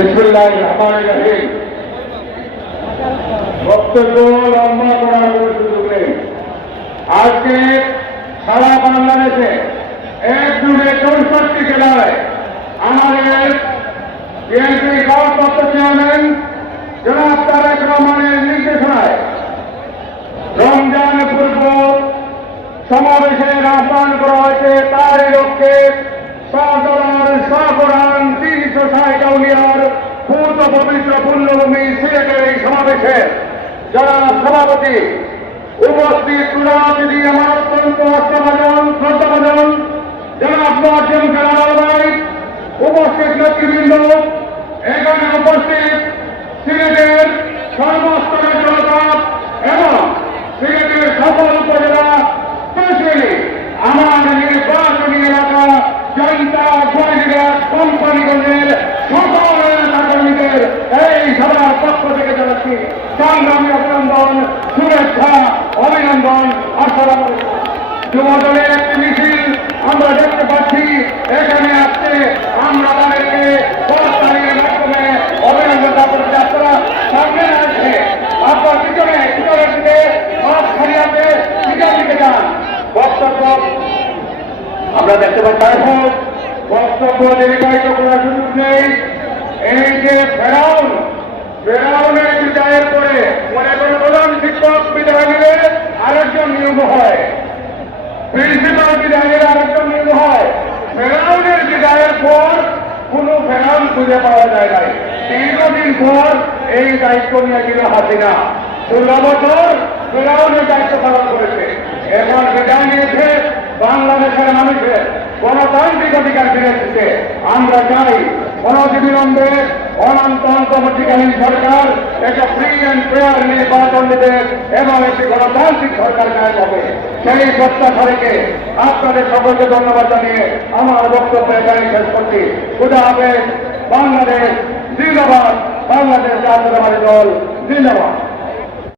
বিসমিল্লাহির রহমানির রহিম। বক্তব্য লম্বা করার কোনো সুযোগ নেই। আজকে সারা বাংলাদেশে একযোগে 64 জেলায় আমাদের বিএনপি ভারপ্রাপ্ত চেয়ারম্যান জনাব তারেক রহমানের নির্দেশনায় রমজান পূর্ব সমাবেশের আহ্বান করা হয়েছে। তারই লক্ষ্যে সদলার সগরান 360 আউলিয়ার পূর্ব পবিত্র পুণ্যভূমি সিলেটের এই সমাবেশে যারা সভাপতি উপস্থিত প্রধানমন্ত্রী আমার অত্যন্ত শ্রদ্ধাভাজন জনাব মুআজ্জম কালাম ভাই, উপস্থিত নেতৃবৃন্দ, এখানে উপস্থিত সিলেটের সর্বস্তরের জনতা এবং সিলেটের সকল উপজেলা স্পেশালি আমার নির্বাচনী এলাকা জনতা গোয়েন্দার কোম্পানিগঞ্জের সকল কর্মীদের এই সভার পক্ষ থেকে জানাচ্ছি সংগ্রামী অভিনন্দন, শুভেচ্ছা, অভিনন্দন। আসসালামু আলাইকুম। যুবদলের একটি মিছিল আমরা দেখতে পাচ্ছি এখানে আসছে। আমরা তাদেরকে প্রস্তাবের মাধ্যমে অভিনন্দন করছি। আপনারা সামনে আসছে, আপনার পিছনের দিকে মাছ খালিয়াতে পিছনের দিকে যান। বক্তব্য আমরা দেখতে পাচ্ছি এখন বক্তব্য নির্বাহিত করার সুযোগ নেই। এই যে ফেরাউনের বিদায়ের পরে মনে করে প্রধান শিক্ষক বিদায় নিলে আরেকজন নিয়োগ হয়, প্রিন্সিপাল বিদায় নিলে আরেকজন নিয়োগ হয়। ফেরাউনের বিদায়ের পর কোন ফেরাউন খুঁজে পাওয়া যায় নাই। দীর্ঘদিন পর এই দায়িত্ব নিয়ে গেল হাসিনা। 16 বছর ফেরাউনের দায়িত্ব পালন করেছে। এখন বিদায় নিয়েছে বাংলাদেশের মানুষের গণতান্ত্রিক অধিকার ফিরে এসেছে। আমরা চাই অনতিবিলম্বে অন্তর্বর্তীকালীন সরকার একটা ফ্রি অ্যান্ড ফেয়ার নির্বাচন দেবে এবং একটি গণতান্ত্রিক সরকার কায়েম হবে। সেই প্রত্যাশা রেখে আপনাদের সকলকে ধন্যবাদ জানিয়ে আমার বক্তব্য এখানে শেষ করছি। খুদা হাফেজ। বাংলাদেশ জিন্দাবাদ। বাংলাদেশ জাতীয়তাবাদী দল জিন্দাবাদ।